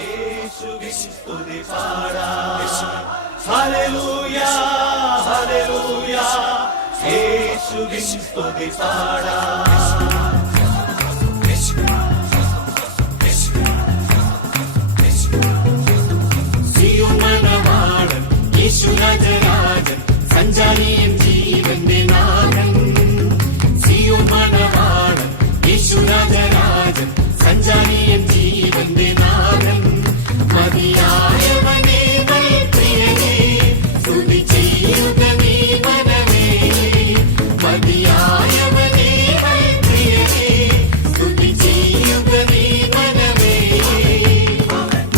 യേശുവിൻ സ്തുതി പാടാം. ഹല്ലേലൂയ ഹല്ലേലൂയ യേശുവിൻ സ്തുതി പാടാം. സിയോൻ മണവാളൻ യേശുരാജരാജൻ സഞ്ചാരിയൻ ജീവന്റെ നാഥൻ. സിയോൻ മണവാളൻ യേശുരാജരാജൻ സഞ്ചാരിയൻ ജീവന്റെ നാഥൻ. മതിയായവനേ പ്രിയനേ സ്തുതി ചെയ്യുക നീ മനമേ. മതിയായവനേ പ്രിയനേ സ്തുതി ചെയ്യുക നീ മനമേ.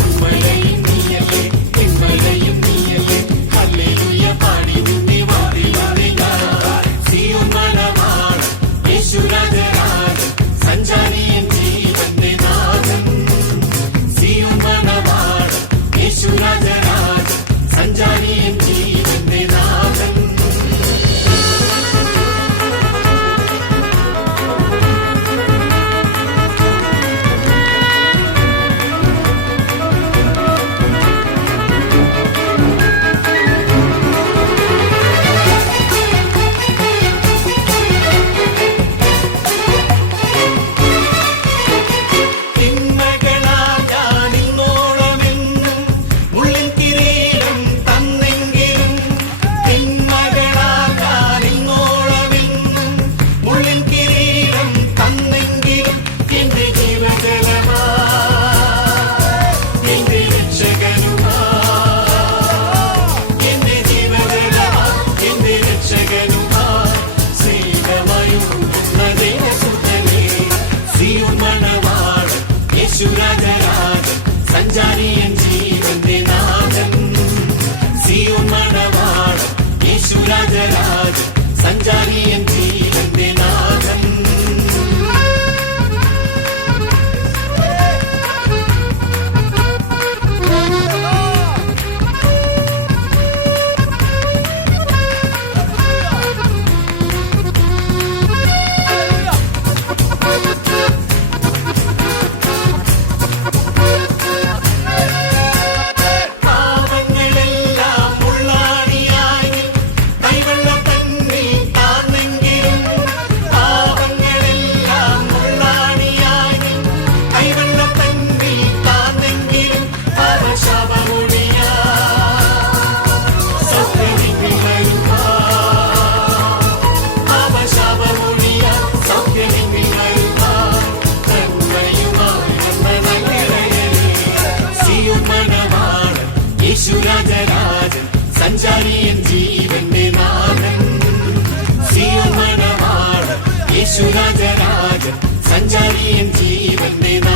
ഉമ്മലയും നീയല്ലേ പിന്മലയും നീയല്ലേ ഹല്ലേലൂയ പാടിടുന്നേ വാതിലുന്നേ ഞാൻ. സിയോൻ മണവാളൻ യേശുരാജരാജൻ സഞ്ചാരിയൻ ജീവന്റെ നാഥൻ. സിയോൻ മണവാളൻ യേശുരാജരാജൻ സഞ്ചാരിയൻ ജീവന്റെ നാഥൻ. തിന്മകളാൽ ഞാൻ ഇന്നോളമെന്നും മുള്ളിൻ കിരീടം തന്നെങ്കിലും. തിന്മകളാൽ ഞാൻ ഇന്നോളമെന്നും മുള്ളിൻ കിരീടം തന്നെങ്കിലും എന്റെ ജീവജലമാ എന്റെ രക്ഷകനുമാ. എന്റെ ജീവജലമാ എന്റെ രക്ഷകനുമാ സ്നേഹമയൊഴുകുന്ന ദൈവസുതനേ. സിയോൻ മണവാളൻ യേശുരാജരാജൻ സഞ്ചാരിയൻ ജീവന്റെ നാഥൻ. സിയോൻ മണവാളൻ യേശുരാജരാജൻ സഞ്ചാരിയൻ ജീവന്റെ നാഥൻ. പാവങ്ങളെല്ലാം മുള്ളാണിയായി കൈവെള്ളം തന്നിൽ താന്നെങ്കിലും. പാവങ്ങളെല്ലാം മുള്ളാണിയായി കൈവെള്ളം തന്നിൽ താന്നെങ്കിലും അവ ശാപമൊഴിയാ സൗഖ്യമെങ്കിൽ വരുവാ. അവ ശാപമൊഴിയാ സൗഖ്യമെങ്കിൽ വരുവാ. നന്മയുമായി വന്ന നഗരയേ. സിയോൻ മണവാളൻ യേശുരാജരാജൻ സഞ്ചാരിയൻ ജീവന്റെ നാഥൻ. സിയോൻ മണവാളൻ യേശുരാജരാജൻ സഞ്ചാരിയൻ ജീവന്റെ നാഥൻ.